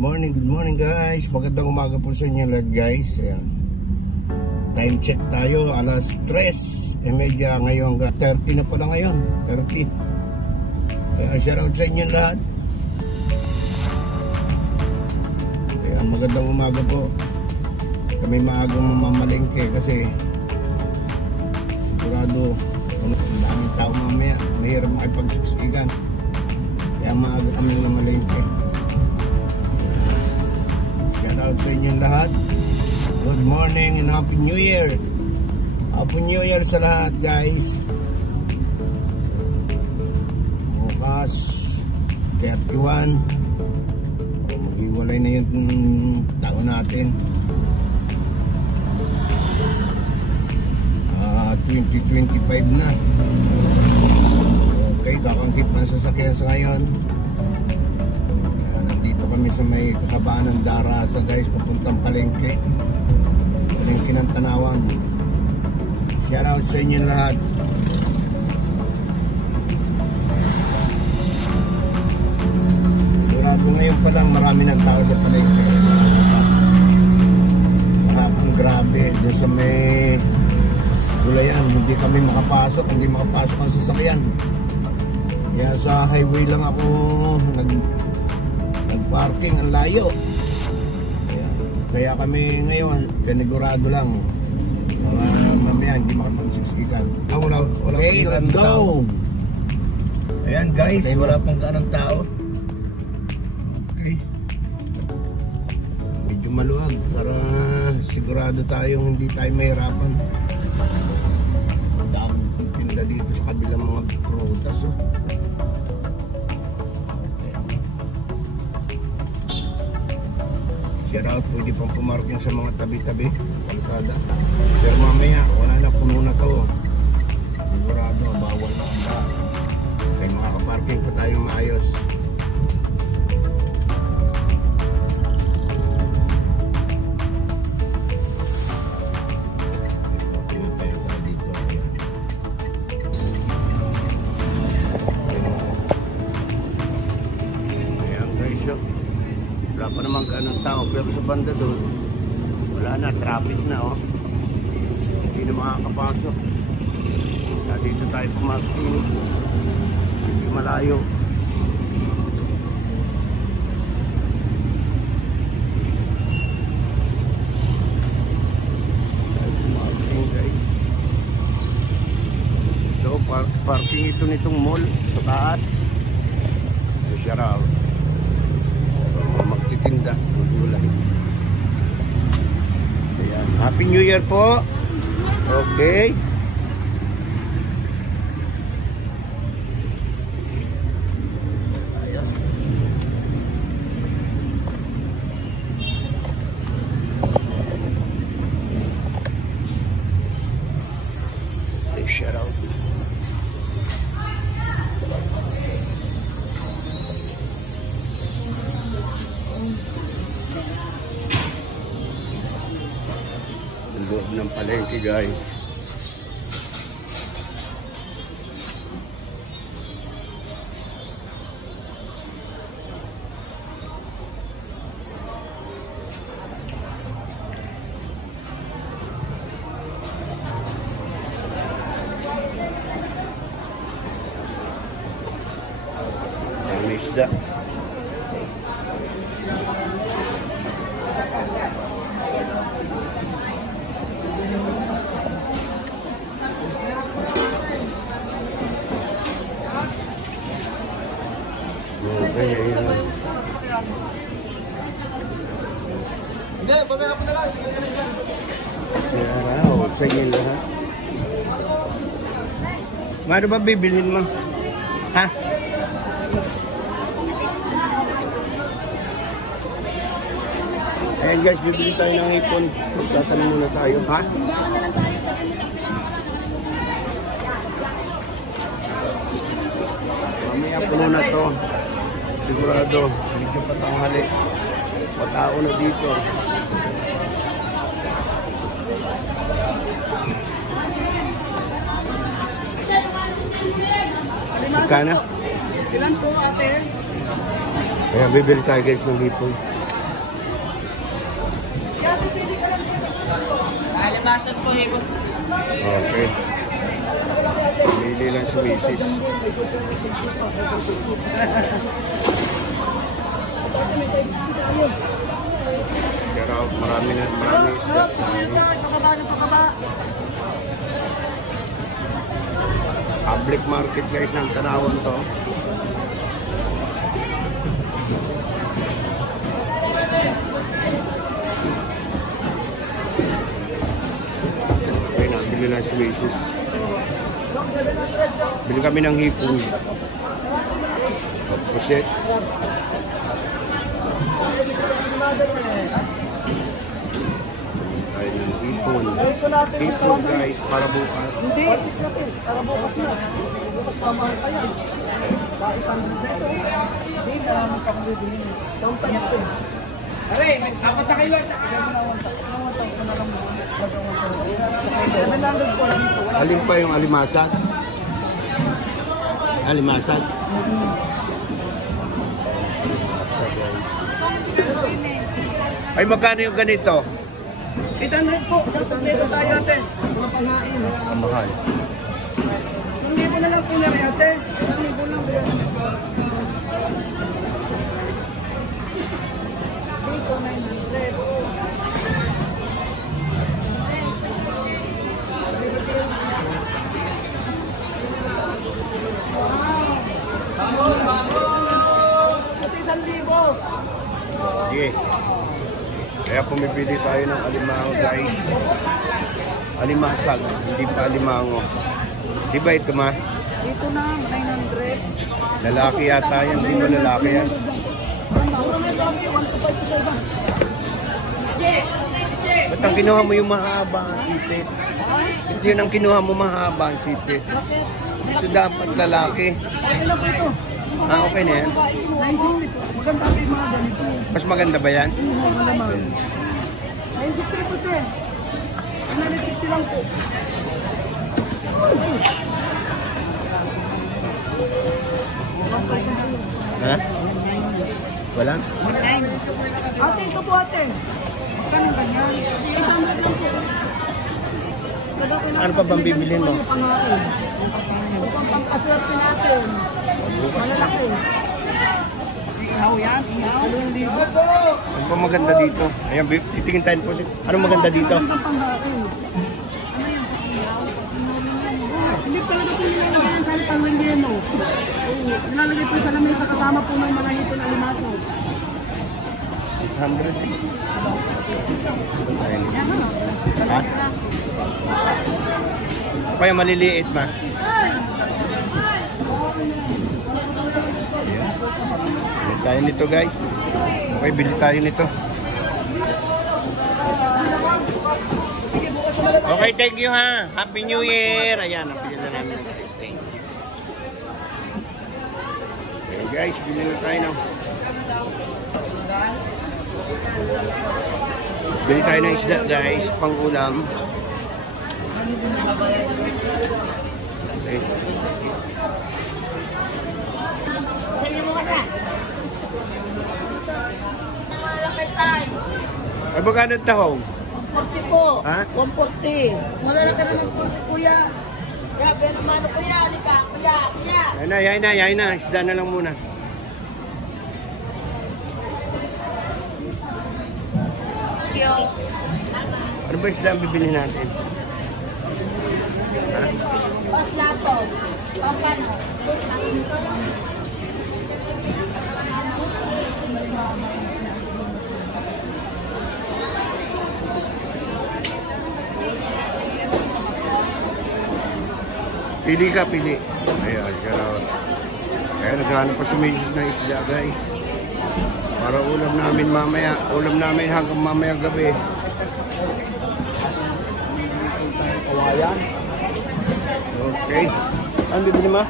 Good morning guys. Magandang umaga po sa inyo lahat guys. Ayan. Time check tayo, alas 3:30 ngayon. 30 na pala ngayon, 30. Kaya shout out sa inyo lahat. Ayan, magandang umaga po. Kami maagang mamamalengke kasi sigurado ang daming tao mamaya, mahirap makipagsiksikan. Kaya maaga kami mamalengke. Shout out sa inyo lahat. Good morning and Happy New Year. Happy New Year sa lahat guys. Bukas 31. Maghiwalay na yung taon natin. 2025 na. Okay, kakangkip ng sasakyan sa ngayon. Nandito kami sa may kahabaan ng Darasa guys, papuntang Palengke ng Tanawan. Shout out sa inyo lahat. Sigurado ngayon pa lang marami ng tao sa Palengke. Kahapon grabe doon sa may gulayan, hindi kami makapasok, hindi makapasok ang sasakyan. Kaya sa highway lang ako nag-parking, ang layo. Kaya kami ngayon, pinigurado lang. Mamaya, hindi makapagsiksikan. Okay, let's go! Ayan guys, okay, wala pang ganang tao. Okay. Medyo maluwag para sigurado tayong hindi tayo mahirapan. Daming pinda dito sa kabilang mga prutas. Oh. Shout out, pwede pang pumarking sa mga tabi-tabi kalsada. Pero mamaya, wala na, puno na to. Sigurado, bawal na ang lahat. Kaya makakaparking pa tayo maayos. Wala pa naman ganong tao, pero sa banda doon wala na, traffic na oh. Hindi na makakapasok. Kaya dito tayo pumarking, hindi malayo. Tayo pumarking guys. So parking ito nitong mall sa taas. Shout out magtitinda. Ayan. Happy New Year po. Okay. Shout out. Loob ng palengke guys. May isda. Hindi, pabaya po na lang. Wow, sa inyo lahat. Ano ba bibilhin mo? Ha? Ayan guys, bibili tayo ng hipon. Magtatanim muna tayo, ha? Mamaya puno na to. Sigurado, medyo patanghali. Patao na dito. Magkano? Ilan po ate? Kaya bibili tayo guys ng hipon. Alimasan po, hipon. Okay. Pili lang si Mrs. Pero marami isda. Public market guys ng Tanawan to. Okay, nabili lang si Mrs. Bili kami ng hipon. Pusit. Ay, ng hipon. Hipon guys, para bukas. Hindi, 6 natin. Para bukas na. Bukas kamahal pa yan. Bakit ang dito? Hindi, maraming pa kung bibili. Doon pa yan. Aray, apat na kayo. Alin pa yung alimasag? Alimasag? Ay, magkano yung ganito? 800 po. Dito tayo ate. Mga panghain. Ang mahal. 1,000 na lang po na rin ate. 1,000 lang po yan. Dito 900. Ate 1,000. Sige. Kaya pumipili tayo ng alimango guys. Alimasag, hindi pa alimango. Di ba ito ma? Dito na, 900. Lalaki yata yan, di ba lalaki yan? Ba't ang kinuha mo yung mahaba ang sipit? Ito yun ang kinuha mo mahaba ang sipit. So dapat lalaki. Ah, okay na yan. 960 po. Maganda pa yung mga ganito. Mas maganda ba yan? Malamang. 960 po ito eh. 960 lang po. Ha? Wala? Ate, ito po ate. Ganun ganyan. 800 lang po. Ano pa bang bibilin mo? Ito pang pangkaswerte natin. Malalaki. Ihaw yan, ihaw. 2,000 po. Ano pa maganda dito? Ayan, titingin tayo po. Ano maganda dito? Ano yung pag-ihaw? Hindi talaga po nilalagay yan sa pang-relleno. Nilalagay po sa lamesa kasama po ng mga hipon na limasaw. 600. Ayun. Yan ano? Ha? Kaya maliliit ba? Bili tayo nito guys. Okay, bili tayo nito. Okay, thank you ha. Happy New Year. Ayan, napili na namin. Thank you. Okay guys, bili na tayo na. Bili tayo ng isda guys, pang ulam. Okay. Ay, magkano ang tahong? 140 po. Ha? 140. Malalaki naman po, kuya. Kaya, pero naman kuya. Halika, kuya. Yan na. Isda na lang muna. Thank you. Ano ba isda ang bibili natin? Ha? Paslato. Pampano. Pili ka, pili. Ayan, gano'n. Kaya naghanap pa si Mrs. ng isda, guys. Para ulam namin mamaya. Ulam namin hanggang mamaya gabi. Kawayan. Okay. Ano bibili mo?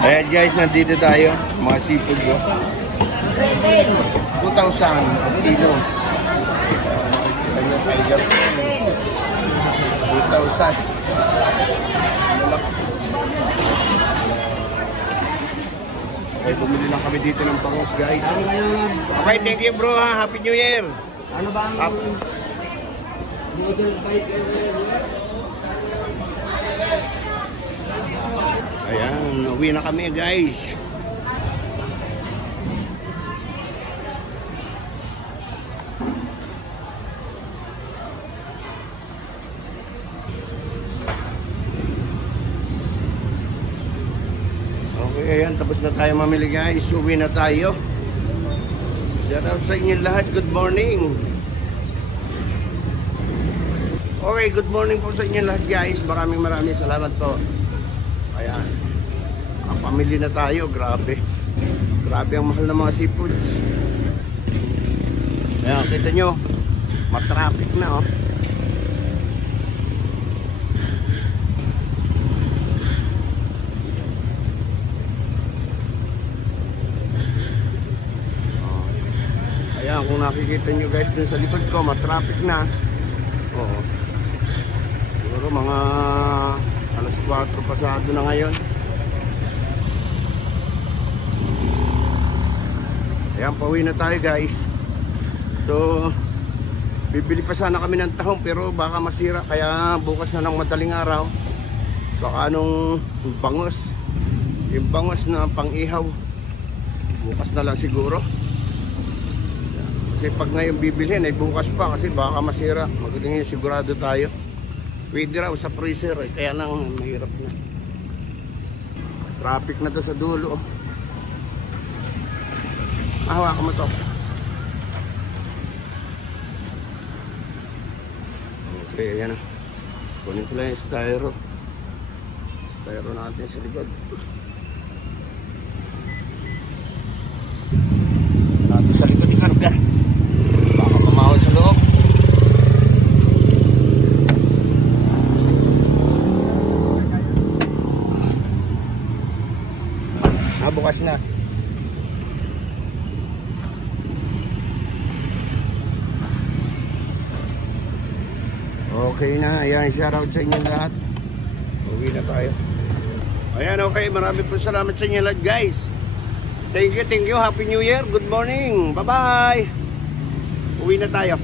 Ayan guys, nandito tayo. Mga seafood ko. 2,000 kilo. 2,000. Okay, bumili lang kami dito ng bangus guys. Ano ngayon? Okay, thank you bro ha. Happy New Year. Ano ba ang model bike? Ayan, uwi na kami guys. Okay, ayan, tapos na tayo mamili guys. Uwi na tayo. Shout out sa inyo lahat. Good morning. Okay, good morning po sa inyo lahat guys. Maraming salamat po. Ayan. Pamili na tayo. Grabe. Grabe ang mahal ng mga seafoods. Ayan, kita nyo. Matraffic na oh. Ayan, kung nakikita nyo guys dun sa likod ko, matraffic na. Oo. Siguro mga alas 4 pasado na ngayon. Ayan, pauwi na tayo guys. So, bibili pa sana kami ng tahong pero baka masira. Kaya bukas na ng madaling araw. Baka anong bangus. Yung bangus na pang-ihaw. Bukas na lang siguro. Kasi pag ngayon bibilhin ay bukas pa kasi baka masira. Magaling yung sigurado tayo. Pwede raw sa freezer eh. Kaya lang mahirap na. Traffic na to sa dulo. Hawakan mo to. Okay, ayan na. Kunin ko lang yung styro. Styro natin sa likod. Natin sa likod ikarga. Baka mamahol sa loob. Bukas na. Okay na. Ayan, shoutout sa inyo lahat. Uwi na tayo. Ayan, okay. Maraming po salamat sa inyo lahat guys. Thank you. Happy New Year. Good morning. Bye-bye. Uwi na tayo.